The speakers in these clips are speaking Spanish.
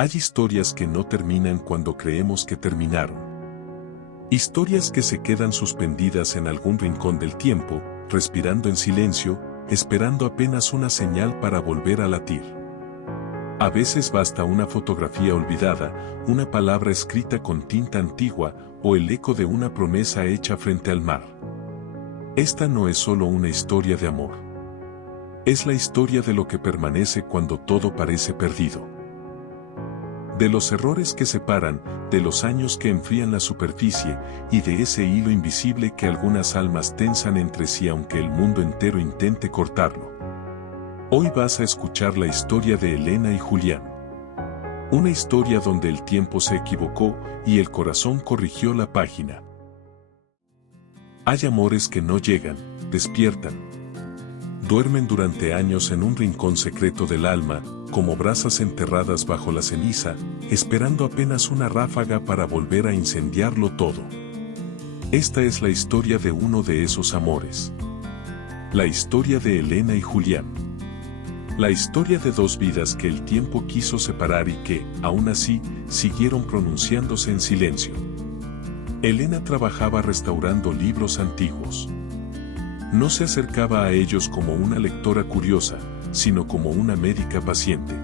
Hay historias que no terminan cuando creemos que terminaron. Historias que se quedan suspendidas en algún rincón del tiempo, respirando en silencio, esperando apenas una señal para volver a latir. A veces basta una fotografía olvidada, una palabra escrita con tinta antigua, o el eco de una promesa hecha frente al mar. Esta no es solo una historia de amor. Es la historia de lo que permanece cuando todo parece perdido. De los errores que separan, de los años que enfrían la superficie, y de ese hilo invisible que algunas almas tensan entre sí aunque el mundo entero intente cortarlo. Hoy vas a escuchar la historia de Elena y Julián. Una historia donde el tiempo se equivocó y el corazón corrigió la página. Hay amores que no llegan, despiertan. Duermen durante años en un rincón secreto del alma, como brasas enterradas bajo la ceniza, esperando apenas una ráfaga para volver a incendiarlo todo. Esta es la historia de uno de esos amores. La historia de Elena y Julián. La historia de dos vidas que el tiempo quiso separar y que, aún así, siguieron pronunciándose en silencio. Elena trabajaba restaurando libros antiguos. No se acercaba a ellos como una lectora curiosa, sino como una médica paciente.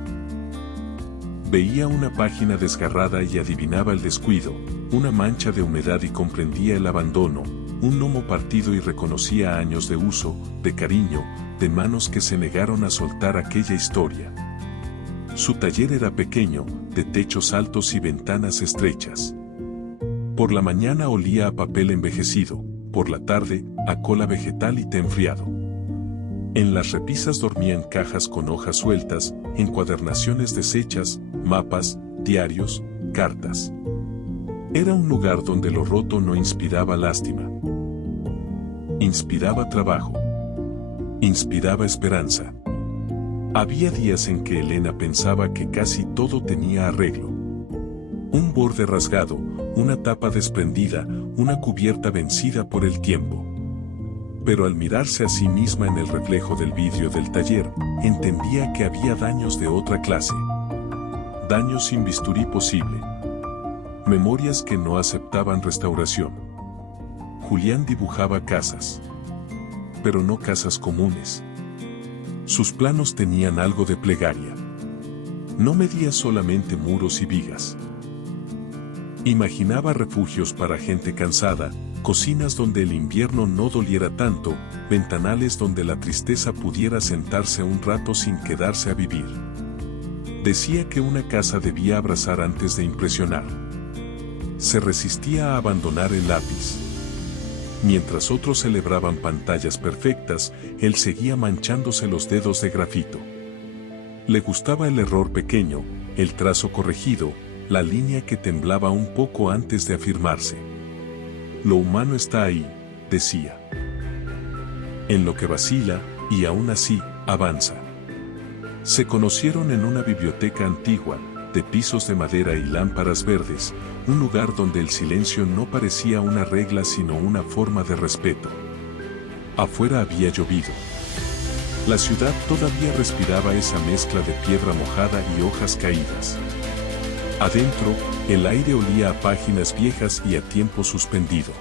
Veía una página desgarrada y adivinaba el descuido, una mancha de humedad y comprendía el abandono, un lomo partido y reconocía años de uso, de cariño, de manos que se negaron a soltar aquella historia. Su taller era pequeño, de techos altos y ventanas estrechas. Por la mañana olía a papel envejecido, por la tarde, a cola vegetal y té enfriado. En las repisas dormían cajas con hojas sueltas, encuadernaciones deshechas, mapas, diarios, cartas. Era un lugar donde lo roto no inspiraba lástima. Inspiraba trabajo. Inspiraba esperanza. Había días en que Elena pensaba que casi todo tenía arreglo. Un borde rasgado, una tapa desprendida, una cubierta vencida por el tiempo. Pero al mirarse a sí misma en el reflejo del vidrio del taller, entendía que había daños de otra clase. Daños sin bisturí posible. Memorias que no aceptaban restauración. Julián dibujaba casas. Pero no casas comunes. Sus planos tenían algo de plegaria. No medía solamente muros y vigas. Imaginaba refugios para gente cansada, cocinas donde el invierno no doliera tanto, ventanales donde la tristeza pudiera sentarse un rato sin quedarse a vivir. Decía que una casa debía abrazar antes de impresionar. Se resistía a abandonar el lápiz. Mientras otros celebraban pantallas perfectas, él seguía manchándose los dedos de grafito. Le gustaba el error pequeño, el trazo corregido, la línea que temblaba un poco antes de afirmarse. Lo humano está ahí, decía. En lo que vacila, y aún así, avanza. Se conocieron en una biblioteca antigua, de pisos de madera y lámparas verdes, un lugar donde el silencio no parecía una regla sino una forma de respeto. Afuera había llovido. La ciudad todavía respiraba esa mezcla de piedra mojada y hojas caídas. Adentro, el aire olía a páginas viejas y a tiempo suspendido.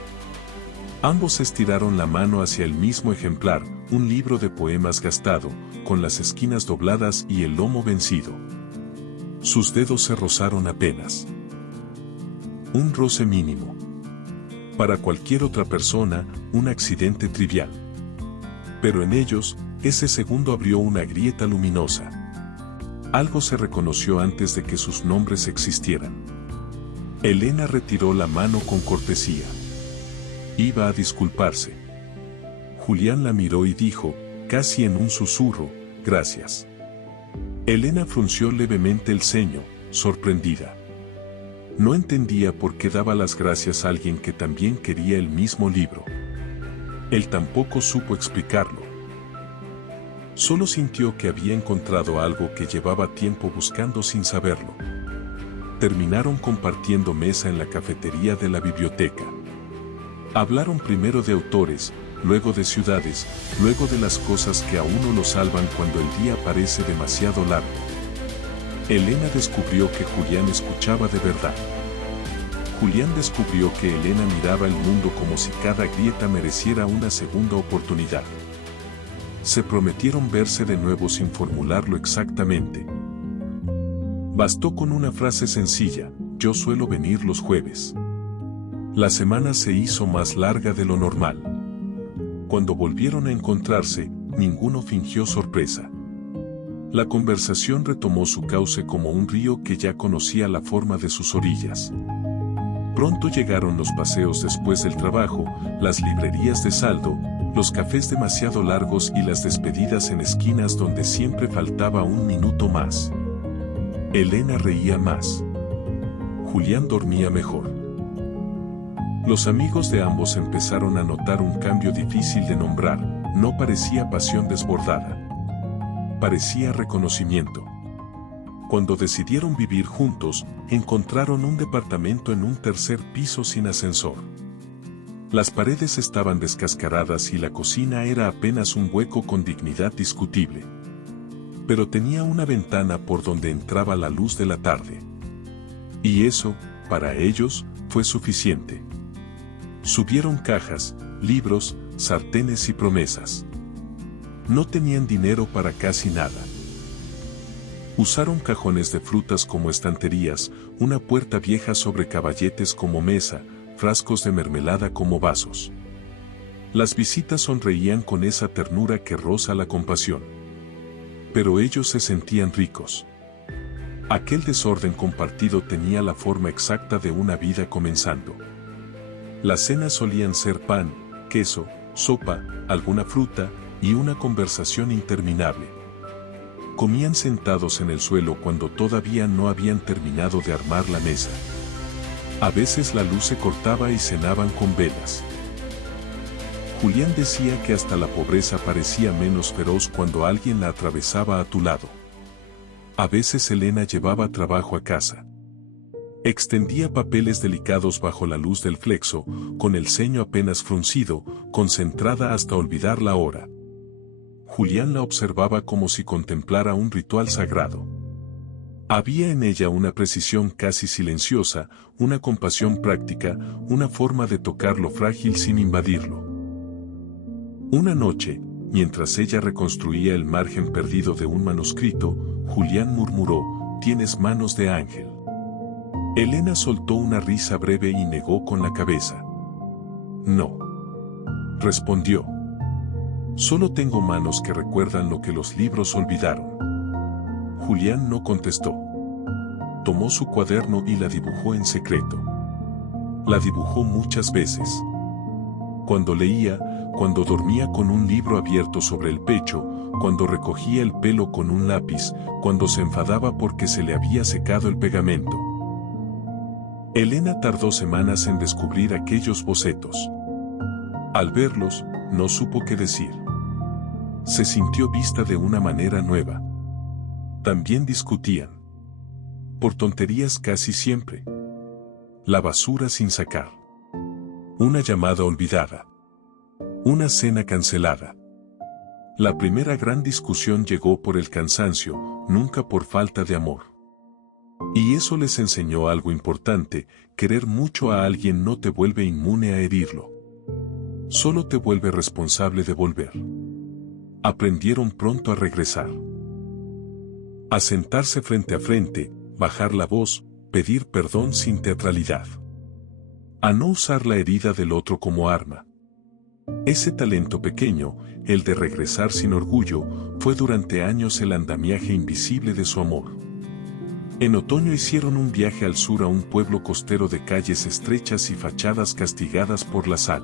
Ambos estiraron la mano hacia el mismo ejemplar, un libro de poemas gastado, con las esquinas dobladas y el lomo vencido. Sus dedos se rozaron apenas. Un roce mínimo. Para cualquier otra persona, un accidente trivial. Pero en ellos, ese segundo abrió una grieta luminosa. Algo se reconoció antes de que sus nombres existieran. Elena retiró la mano con cortesía. Iba a disculparse. Julián la miró y dijo, casi en un susurro, gracias. Elena frunció levemente el ceño, sorprendida. No entendía por qué daba las gracias a alguien que también quería el mismo libro. Él tampoco supo explicarlo. Solo sintió que había encontrado algo que llevaba tiempo buscando sin saberlo. Terminaron compartiendo mesa en la cafetería de la biblioteca. Hablaron primero de autores, luego de ciudades, luego de las cosas que a uno lo salvan cuando el día parece demasiado largo. Elena descubrió que Julián escuchaba de verdad. Julián descubrió que Elena miraba el mundo como si cada grieta mereciera una segunda oportunidad. Se prometieron verse de nuevo sin formularlo exactamente. Bastó con una frase sencilla: yo suelo venir los jueves. La semana se hizo más larga de lo normal. Cuando volvieron a encontrarse, ninguno fingió sorpresa. La conversación retomó su cauce como un río que ya conocía la forma de sus orillas. Pronto llegaron los paseos después del trabajo, las librerías de saldo, los cafés demasiado largos y las despedidas en esquinas donde siempre faltaba un minuto más. Elena reía más. Julián dormía mejor. Los amigos de ambos empezaron a notar un cambio difícil de nombrar. No parecía pasión desbordada. Parecía reconocimiento. Cuando decidieron vivir juntos, encontraron un departamento en un tercer piso sin ascensor. Las paredes estaban descascaradas y la cocina era apenas un hueco con dignidad discutible. Pero tenía una ventana por donde entraba la luz de la tarde. Y eso, para ellos, fue suficiente. Subieron cajas, libros, sartenes y promesas. No tenían dinero para casi nada. Usaron cajones de frutas como estanterías, una puerta vieja sobre caballetes como mesa, frascos de mermelada como vasos. Las visitas sonreían con esa ternura que roza la compasión. Pero ellos se sentían ricos. Aquel desorden compartido tenía la forma exacta de una vida comenzando. Las cenas solían ser pan, queso, sopa, alguna fruta y una conversación interminable. Comían sentados en el suelo cuando todavía no habían terminado de armar la mesa. A veces la luz se cortaba y cenaban con velas. Julián decía que hasta la pobreza parecía menos feroz cuando alguien la atravesaba a tu lado. A veces Elena llevaba trabajo a casa. Extendía papeles delicados bajo la luz del flexo, con el ceño apenas fruncido, concentrada hasta olvidar la hora. Julián la observaba como si contemplara un ritual sagrado. Había en ella una precisión casi silenciosa, una compasión práctica, una forma de tocar lo frágil sin invadirlo. Una noche, mientras ella reconstruía el margen perdido de un manuscrito, Julián murmuró: «Tienes manos de ángel». Elena soltó una risa breve y negó con la cabeza. «No», respondió. «Solo tengo manos que recuerdan lo que los libros olvidaron». Julián no contestó. Tomó su cuaderno y la dibujó en secreto. La dibujó muchas veces. Cuando leía, cuando dormía con un libro abierto sobre el pecho, cuando recogía el pelo con un lápiz, cuando se enfadaba porque se le había secado el pegamento. Elena tardó semanas en descubrir aquellos bocetos. Al verlos, no supo qué decir. Se sintió vista de una manera nueva. También discutían. Por tonterías casi siempre. La basura sin sacar. Una llamada olvidada. Una cena cancelada. La primera gran discusión llegó por el cansancio, nunca por falta de amor. Y eso les enseñó algo importante: querer mucho a alguien no te vuelve inmune a herirlo. Solo te vuelve responsable de volver. Aprendieron pronto a regresar. A sentarse frente a frente, bajar la voz, pedir perdón sin teatralidad. A no usar la herida del otro como arma. Ese talento pequeño, el de regresar sin orgullo, fue durante años el andamiaje invisible de su amor. En otoño hicieron un viaje al sur a un pueblo costero de calles estrechas y fachadas castigadas por la sal.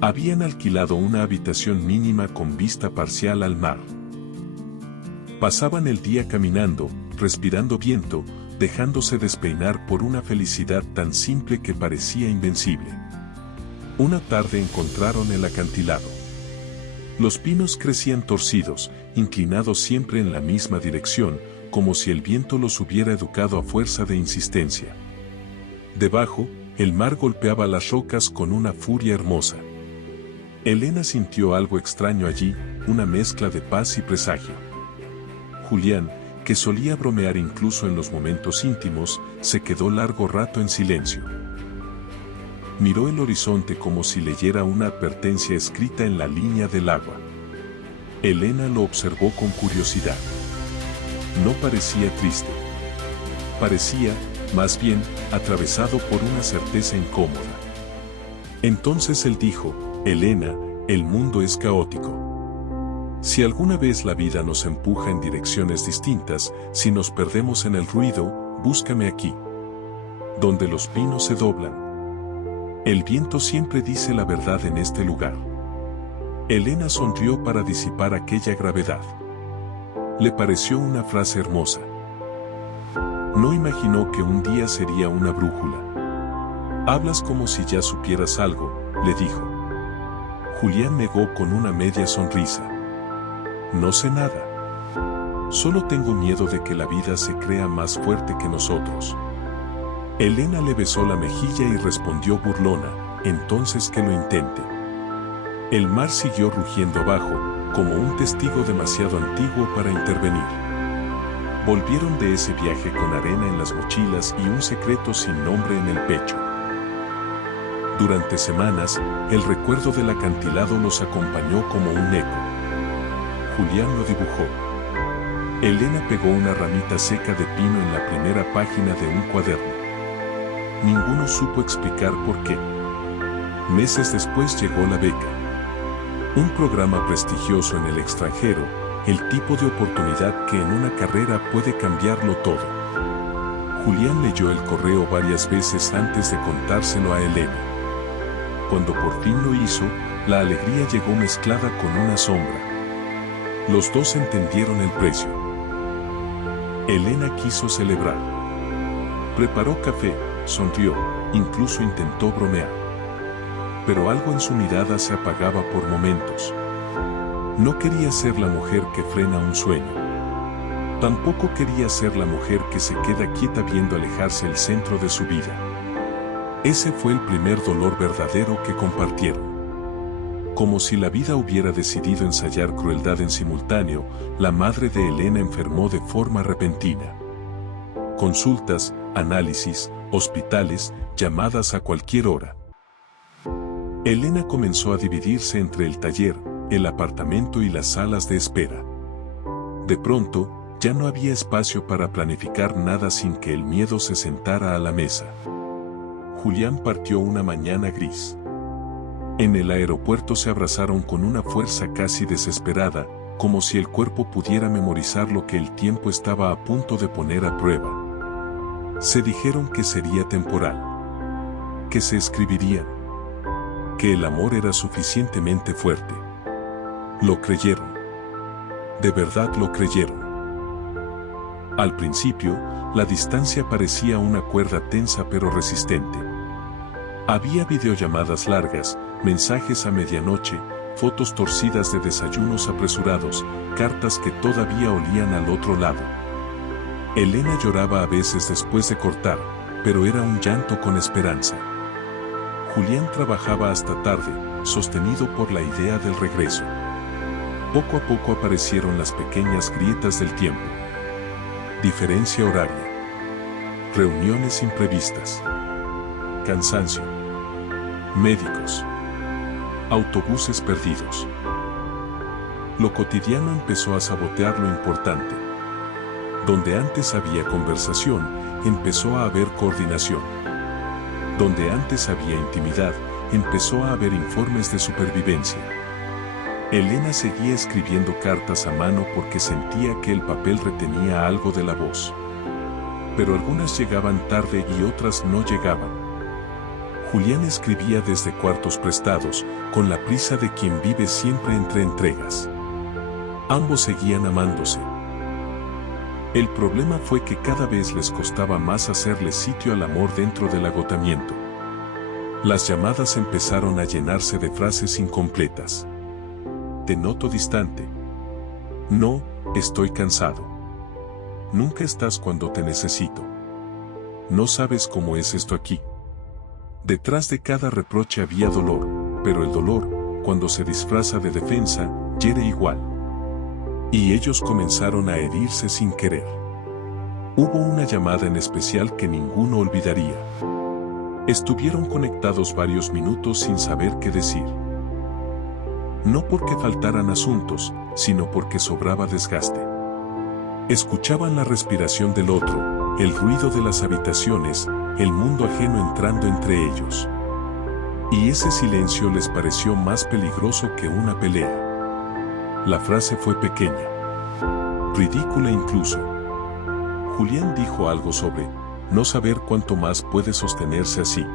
Habían alquilado una habitación mínima con vista parcial al mar. Pasaban el día caminando, respirando viento, dejándose despeinar por una felicidad tan simple que parecía invencible. Una tarde encontraron el acantilado. Los pinos crecían torcidos, inclinados siempre en la misma dirección, como si el viento los hubiera educado a fuerza de insistencia. Debajo, el mar golpeaba las rocas con una furia hermosa. Elena sintió algo extraño allí, una mezcla de paz y presagio. Julián, que solía bromear incluso en los momentos íntimos, se quedó largo rato en silencio. Miró el horizonte como si leyera una advertencia escrita en la línea del agua. Elena lo observó con curiosidad. No parecía triste. Parecía, más bien, atravesado por una certeza incómoda. Entonces él dijo: Elena, el mundo es caótico. Si alguna vez la vida nos empuja en direcciones distintas, si nos perdemos en el ruido, búscame aquí, donde los pinos se doblan. El viento siempre dice la verdad en este lugar. Elena sonrió para disipar aquella gravedad. Le pareció una frase hermosa. No imaginó que un día sería una brújula. Hablas como si ya supieras algo, le dijo. Julián negó con una media sonrisa. No sé nada. Solo tengo miedo de que la vida se crea más fuerte que nosotros. Elena le besó la mejilla y respondió burlona: entonces que lo intente. El mar siguió rugiendo abajo, como un testigo demasiado antiguo para intervenir. Volvieron de ese viaje con arena en las mochilas y un secreto sin nombre en el pecho. Durante semanas, el recuerdo del acantilado los acompañó como un eco. Julián lo dibujó. Elena pegó una ramita seca de pino en la primera página de un cuaderno. Ninguno supo explicar por qué. Meses después llegó la beca. Un programa prestigioso en el extranjero, el tipo de oportunidad que en una carrera puede cambiarlo todo. Julián leyó el correo varias veces antes de contárselo a Elena. Cuando por fin lo hizo, la alegría llegó mezclada con una sombra. Los dos entendieron el precio. Elena quiso celebrar. Preparó café, sonrió, incluso intentó bromear. Pero algo en su mirada se apagaba por momentos. No quería ser la mujer que frena un sueño. Tampoco quería ser la mujer que se queda quieta viendo alejarse el centro de su vida. Ese fue el primer dolor verdadero que compartieron. Como si la vida hubiera decidido ensayar crueldad en simultáneo, la madre de Elena enfermó de forma repentina. Consultas, análisis, hospitales, llamadas a cualquier hora. Elena comenzó a dividirse entre el taller, el apartamento y las salas de espera. De pronto, ya no había espacio para planificar nada sin que el miedo se sentara a la mesa. Julián partió una mañana gris. En el aeropuerto se abrazaron con una fuerza casi desesperada, como si el cuerpo pudiera memorizar lo que el tiempo estaba a punto de poner a prueba. Se dijeron que sería temporal, que se escribirían, que el amor era suficientemente fuerte. Lo creyeron. De verdad lo creyeron. Al principio, la distancia parecía una cuerda tensa pero resistente. Había videollamadas largas, mensajes a medianoche, fotos torcidas de desayunos apresurados, cartas que todavía olían al otro lado. Elena lloraba a veces después de cortar, pero era un llanto con esperanza. Julián trabajaba hasta tarde, sostenido por la idea del regreso. Poco a poco aparecieron las pequeñas grietas del tiempo. Diferencia horaria. Reuniones imprevistas. Cansancio. Médicos. Autobuses perdidos. Lo cotidiano empezó a sabotear lo importante. Donde antes había conversación, empezó a haber coordinación. Donde antes había intimidad, empezó a haber informes de supervivencia. Elena seguía escribiendo cartas a mano porque sentía que el papel retenía algo de la voz. Pero algunas llegaban tarde y otras no llegaban. Julián escribía desde cuartos prestados, con la prisa de quien vive siempre entre entregas. Ambos seguían amándose. El problema fue que cada vez les costaba más hacerle sitio al amor dentro del agotamiento. Las llamadas empezaron a llenarse de frases incompletas. Te noto distante. No, estoy cansado. Nunca estás cuando te necesito. No sabes cómo es esto aquí. Detrás de cada reproche había dolor, pero el dolor, cuando se disfraza de defensa, hiere igual. Y ellos comenzaron a herirse sin querer. Hubo una llamada en especial que ninguno olvidaría. Estuvieron conectados varios minutos sin saber qué decir. No porque faltaran asuntos, sino porque sobraba desgaste. Escuchaban la respiración del otro, el ruido de las habitaciones, el mundo ajeno entrando entre ellos. Y ese silencio les pareció más peligroso que una pelea. La frase fue pequeña, ridícula incluso. Julián dijo algo sobre no saber cuánto más puede sostenerse así.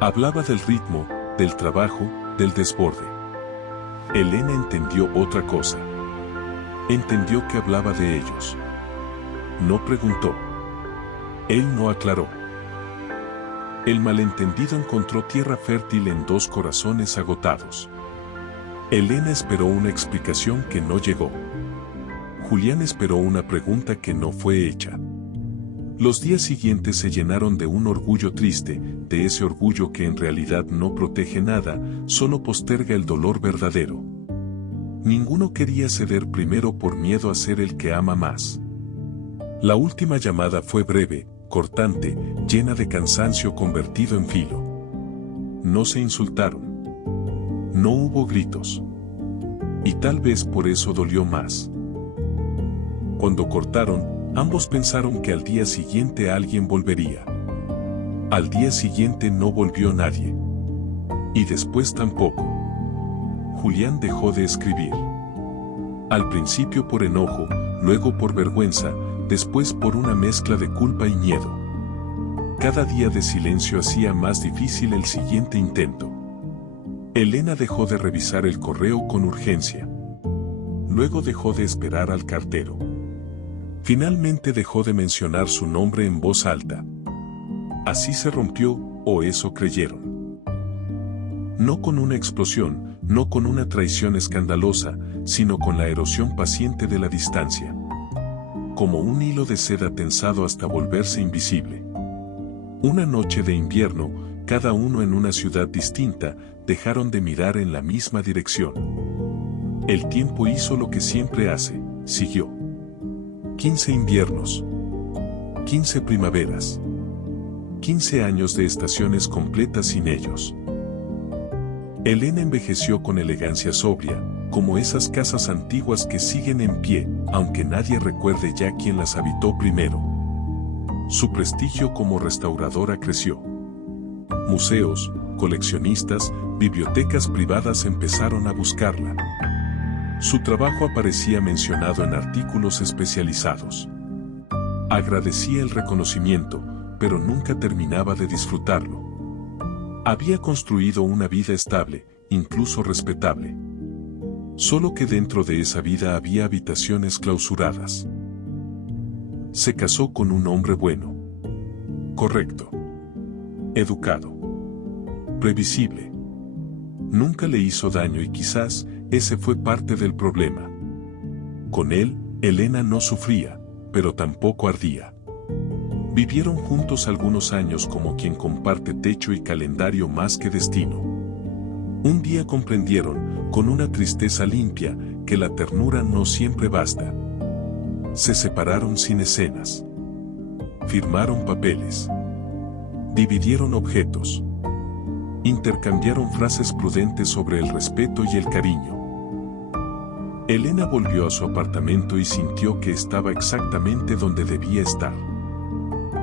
Hablaba del ritmo, del trabajo, del desborde. Elena entendió otra cosa. Entendió que hablaba de ellos. No preguntó. Él no aclaró. El malentendido encontró tierra fértil en dos corazones agotados. Elena esperó una explicación que no llegó. Julián esperó una pregunta que no fue hecha. Los días siguientes se llenaron de un orgullo triste, de ese orgullo que en realidad no protege nada, solo posterga el dolor verdadero. Ninguno quería ceder primero por miedo a ser el que ama más. La última llamada fue breve, cortante, llena de cansancio convertido en filo. No se insultaron. No hubo gritos. Y tal vez por eso dolió más. Cuando cortaron, ambos pensaron que al día siguiente alguien volvería. Al día siguiente no volvió nadie. Y después tampoco. Julián dejó de escribir. Al principio por enojo, luego por vergüenza, después por una mezcla de culpa y miedo. Cada día de silencio hacía más difícil el siguiente intento. Elena dejó de revisar el correo con urgencia. Luego dejó de esperar al cartero. Finalmente dejó de mencionar su nombre en voz alta. Así se rompió, o eso creyeron. No con una explosión, no con una traición escandalosa, sino con la erosión paciente de la distancia. Como un hilo de seda tensado hasta volverse invisible. Una noche de invierno, cada uno en una ciudad distinta, dejaron de mirar en la misma dirección. El tiempo hizo lo que siempre hace, siguió. 15 inviernos. 15 primaveras. 15 años de estaciones completas sin ellos. Elena envejeció con elegancia sobria, como esas casas antiguas que siguen en pie, aunque nadie recuerde ya quién las habitó primero. Su prestigio como restauradora creció. Museos, coleccionistas, bibliotecas privadas empezaron a buscarla. Su trabajo aparecía mencionado en artículos especializados. Agradecía el reconocimiento, pero nunca terminaba de disfrutarlo. Había construido una vida estable, incluso respetable. Solo que dentro de esa vida había habitaciones clausuradas. Se casó con un hombre bueno. Correcto. Educado. Previsible. Nunca le hizo daño y quizás ese fue parte del problema. Con él, Elena no sufría, pero tampoco ardía. Vivieron juntos algunos años como quien comparte techo y calendario más que destino. Un día comprendieron, con una tristeza limpia, que la ternura no siempre basta. Se separaron sin escenas. Firmaron papeles. Dividieron objetos. Intercambiaron frases prudentes sobre el respeto y el cariño. Elena volvió a su apartamento y sintió que estaba exactamente donde debía estar.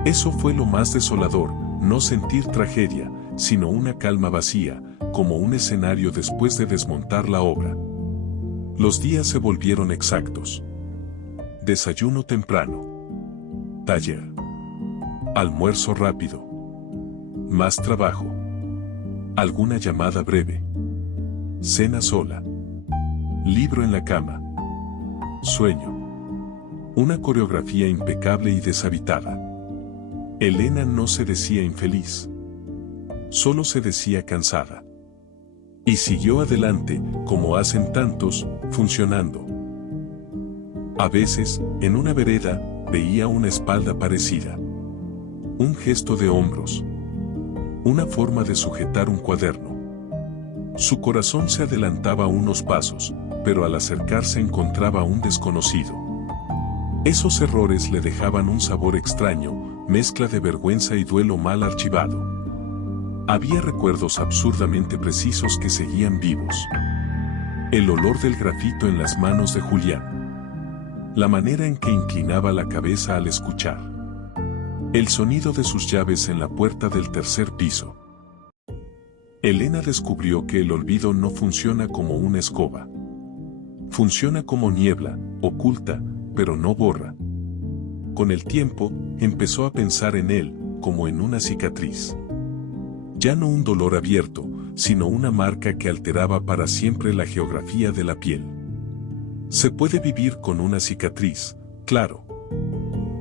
Eso fue lo más desolador, no sentir tragedia, sino una calma vacía, como un escenario después de desmontar la obra. Los días se volvieron exactos. Desayuno temprano. Taller. Almuerzo rápido. Más trabajo. Alguna llamada breve. Cena sola. Libro en la cama. Sueño. Una coreografía impecable y deshabitada. Elena no se decía infeliz. Solo se decía cansada. Y siguió adelante, como hacen tantos, funcionando. A veces, en una vereda, veía una espalda parecida. Un gesto de hombros. Una forma de sujetar un cuaderno. Su corazón se adelantaba unos pasos, pero al acercarse encontraba a un desconocido. Esos errores le dejaban un sabor extraño, mezcla de vergüenza y duelo mal archivado. Había recuerdos absurdamente precisos que seguían vivos. El olor del grafito en las manos de Julián. La manera en que inclinaba la cabeza al escuchar. El sonido de sus llaves en la puerta del tercer piso. Elena descubrió que el olvido no funciona como una escoba. Funciona como niebla, oculta, pero no borra. Con el tiempo, empezó a pensar en él, como en una cicatriz. Ya no un dolor abierto, sino una marca que alteraba para siempre la geografía de la piel. Se puede vivir con una cicatriz, claro.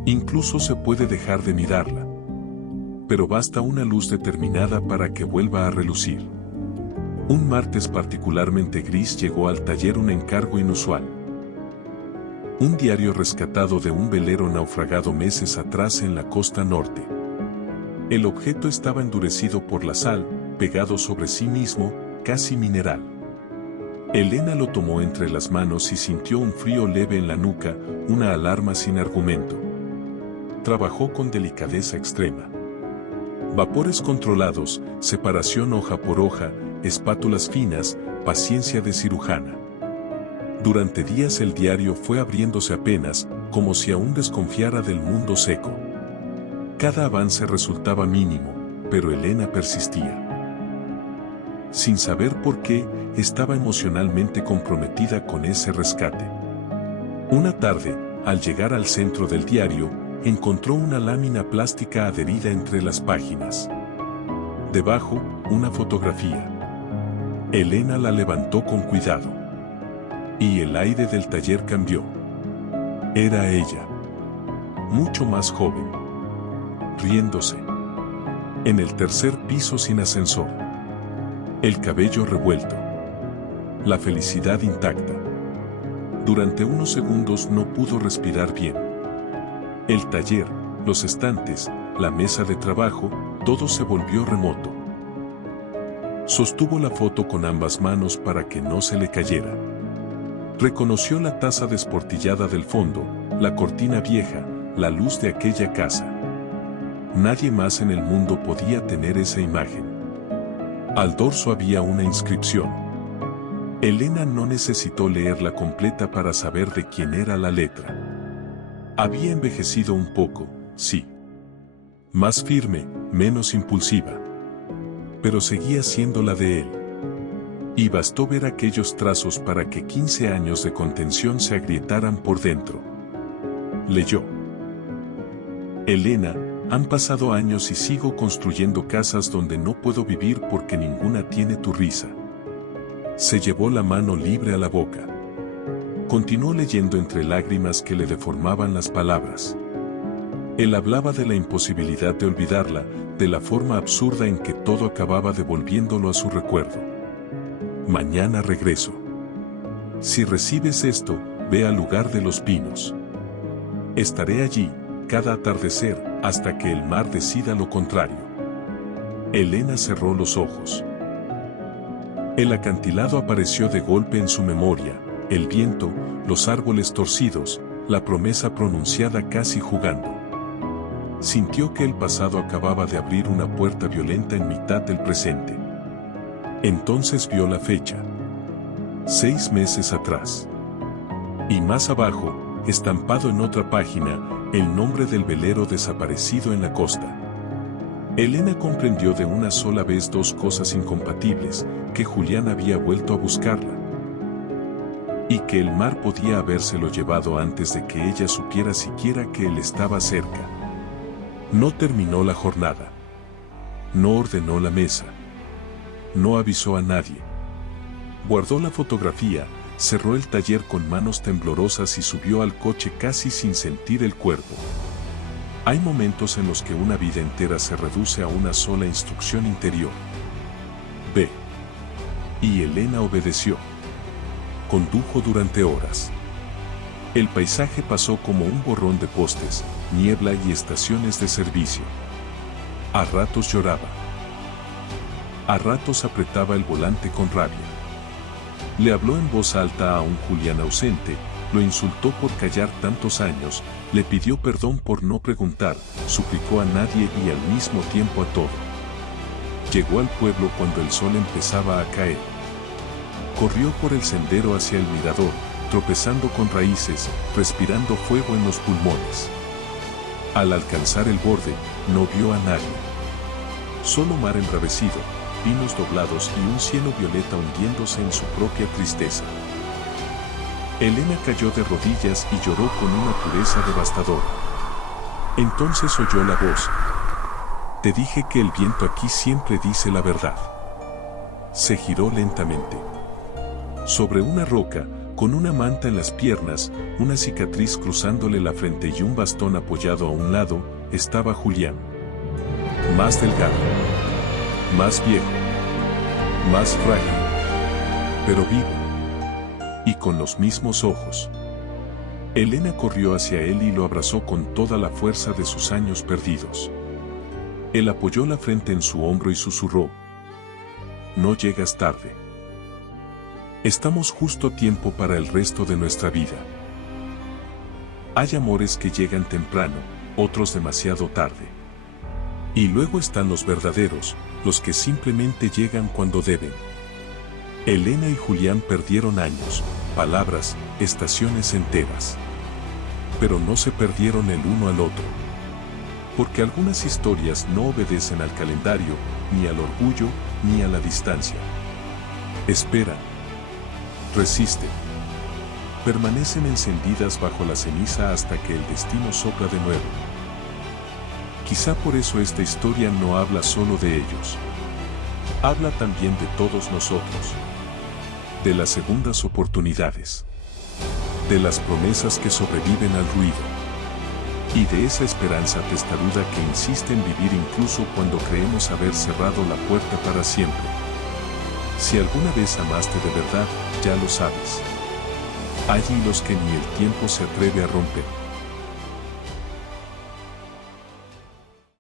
Incluso se puede dejar de mirarla. Pero basta una luz determinada para que vuelva a relucir. Un martes particularmente gris llegó al taller un encargo inusual. Un diario rescatado de un velero naufragado meses atrás en la costa norte. El objeto estaba endurecido por la sal, pegado sobre sí mismo, casi mineral. Elena lo tomó entre las manos y sintió un frío leve en la nuca, una alarma sin argumento. Trabajó con delicadeza extrema. Vapores controlados, separación hoja por hoja, espátulas finas, paciencia de cirujana. Durante días el diario fue abriéndose apenas, como si aún desconfiara del mundo seco. Cada avance resultaba mínimo, pero Elena persistía. Sin saber por qué, estaba emocionalmente comprometida con ese rescate. Una tarde, al llegar al centro del diario, encontró una lámina plástica adherida entre las páginas. Debajo, una fotografía. Elena la levantó con cuidado. Y el aire del taller cambió. Era ella. Mucho más joven. Riéndose. En el tercer piso sin ascensor. El cabello revuelto. La felicidad intacta. Durante unos segundos no pudo respirar bien. El taller, los estantes, la mesa de trabajo, todo se volvió remoto. Sostuvo la foto con ambas manos para que no se le cayera. Reconoció la taza desportillada del fondo, la cortina vieja, la luz de aquella casa. Nadie más en el mundo podía tener esa imagen. Al dorso había una inscripción. Elena no necesitó leerla completa para saber de quién era la letra. Había envejecido un poco, sí. Más firme, menos impulsiva. Pero seguía siendo la de él. Y bastó ver aquellos trazos para que 15 años de contención se agrietaran por dentro. Leyó. Elena, han pasado años y sigo construyendo casas donde no puedo vivir porque ninguna tiene tu risa. Se llevó la mano libre a la boca. Continuó leyendo entre lágrimas que le deformaban las palabras. Él hablaba de la imposibilidad de olvidarla, de la forma absurda en que todo acababa devolviéndolo a su recuerdo. Mañana regreso. Si recibes esto, ve al lugar de los pinos. Estaré allí, cada atardecer, hasta que el mar decida lo contrario. Elena cerró los ojos. El acantilado apareció de golpe en su memoria, el viento, los árboles torcidos, la promesa pronunciada casi jugando. Sintió que el pasado acababa de abrir una puerta violenta en mitad del presente. Entonces vio la fecha. 6 meses atrás. Y más abajo, estampado en otra página, el nombre del velero desaparecido en la costa. Elena comprendió de una sola vez dos cosas incompatibles, que Julián había vuelto a buscarla. Y que el mar podía habérselo llevado antes de que ella supiera siquiera que él estaba cerca. No terminó la jornada. No ordenó la mesa. No avisó a nadie. Guardó la fotografía, cerró el taller con manos temblorosas y subió al coche casi sin sentir el cuerpo. Hay momentos en los que una vida entera se reduce a una sola instrucción interior. Ve. Y Elena obedeció. Condujo durante horas. El paisaje pasó como un borrón de postes, niebla y estaciones de servicio. A ratos lloraba. A ratos apretaba el volante con rabia. Le habló en voz alta a un Julián ausente, lo insultó por callar tantos años, le pidió perdón por no preguntar, suplicó a nadie y al mismo tiempo a todo. Llegó al pueblo cuando el sol empezaba a caer. Corrió por el sendero hacia el mirador, tropezando con raíces, respirando fuego en los pulmones. Al alcanzar el borde, no vio a nadie. Solo mar embravecido, pinos doblados y un cielo violeta hundiéndose en su propia tristeza. Elena cayó de rodillas y lloró con una pureza devastadora. Entonces oyó la voz. Te dije que el viento aquí siempre dice la verdad. Se giró lentamente. Sobre una roca, con una manta en las piernas, una cicatriz cruzándole la frente y un bastón apoyado a un lado, estaba Julián. Más delgado, más viejo, más frágil, pero vivo, y con los mismos ojos. Elena corrió hacia él y lo abrazó con toda la fuerza de sus años perdidos. Él apoyó la frente en su hombro y susurró: no llegas tarde. Estamos justo a tiempo para el resto de nuestra vida. Hay amores que llegan temprano, otros demasiado tarde. Y luego están los verdaderos, los que simplemente llegan cuando deben. Elena y Julián perdieron años, palabras, estaciones enteras. Pero no se perdieron el uno al otro. Porque algunas historias no obedecen al calendario, ni al orgullo, ni a la distancia. Esperan. Resisten. Permanecen encendidas bajo la ceniza hasta que el destino sopla de nuevo. Quizá por eso esta historia no habla solo de ellos. Habla también de todos nosotros. De las segundas oportunidades. De las promesas que sobreviven al ruido. Y de esa esperanza testaruda que insiste en vivir incluso cuando creemos haber cerrado la puerta para siempre. Si alguna vez amaste de verdad, ya lo sabes. Hay hilos que ni el tiempo se atreve a romper.